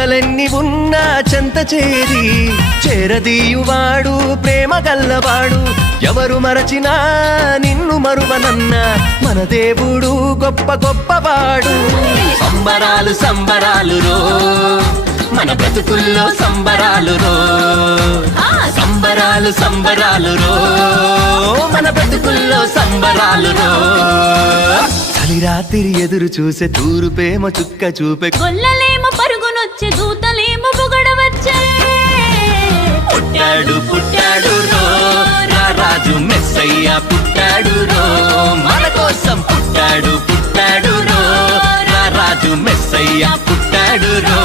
జంటలెన్ని ఉన్నా చెంత చేరి చేరదీయువాడు ప్రేమ గల్లవాడు. ఎవరు మరచినా నిన్ను మరువనన్న మన దేవుడు గొప్ప గొప్పవాడు. సంబరాలు సంబరాలు రో మన బ్రతుకుల్లో సంబరాలు రో. సంబరాలు సంబరాలు రో మన బ్రతుకుల్లో సంబరాలు రో. చలి రాత్రి ఎదురు చూసే తూరు ప్రేమ చుక్క చూపే పుట్టాడు పుట్టాడు రో. నా రాజు మెస్సయ్య పుట్టాడు రో. మన కోసం పుట్టాడు పుట్టాడు రో. నా రాజు మెస్సయ్య పుట్టాడు రో.